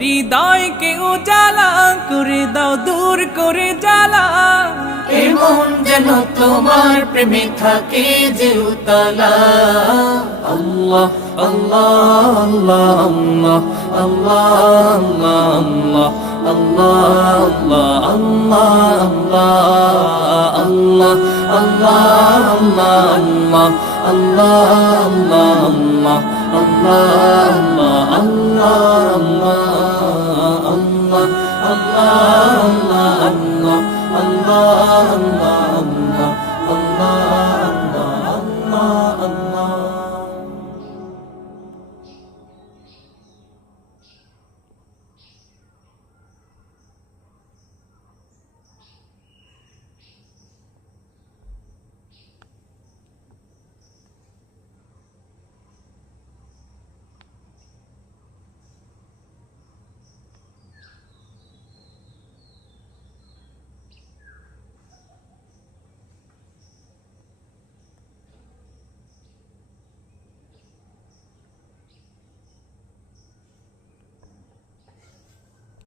হৃদয়কে উজালা করে দাও, দূর করে জ্বালা। এমন যেন তোমার প্রেমে থাকে যে উতলা। আল্লাহ আল্লাহ আল্লাহ আল্লাহ আল্লাহ আল্লাহ আল্লাহ আল্লাহ আল্লাহ আল্লাহ আল্লাহ আল্লাহ আল্লাহ আল্লাহ আল্লাহ আল্লাহ আল্লাহ আল্লাহ আল্লাহ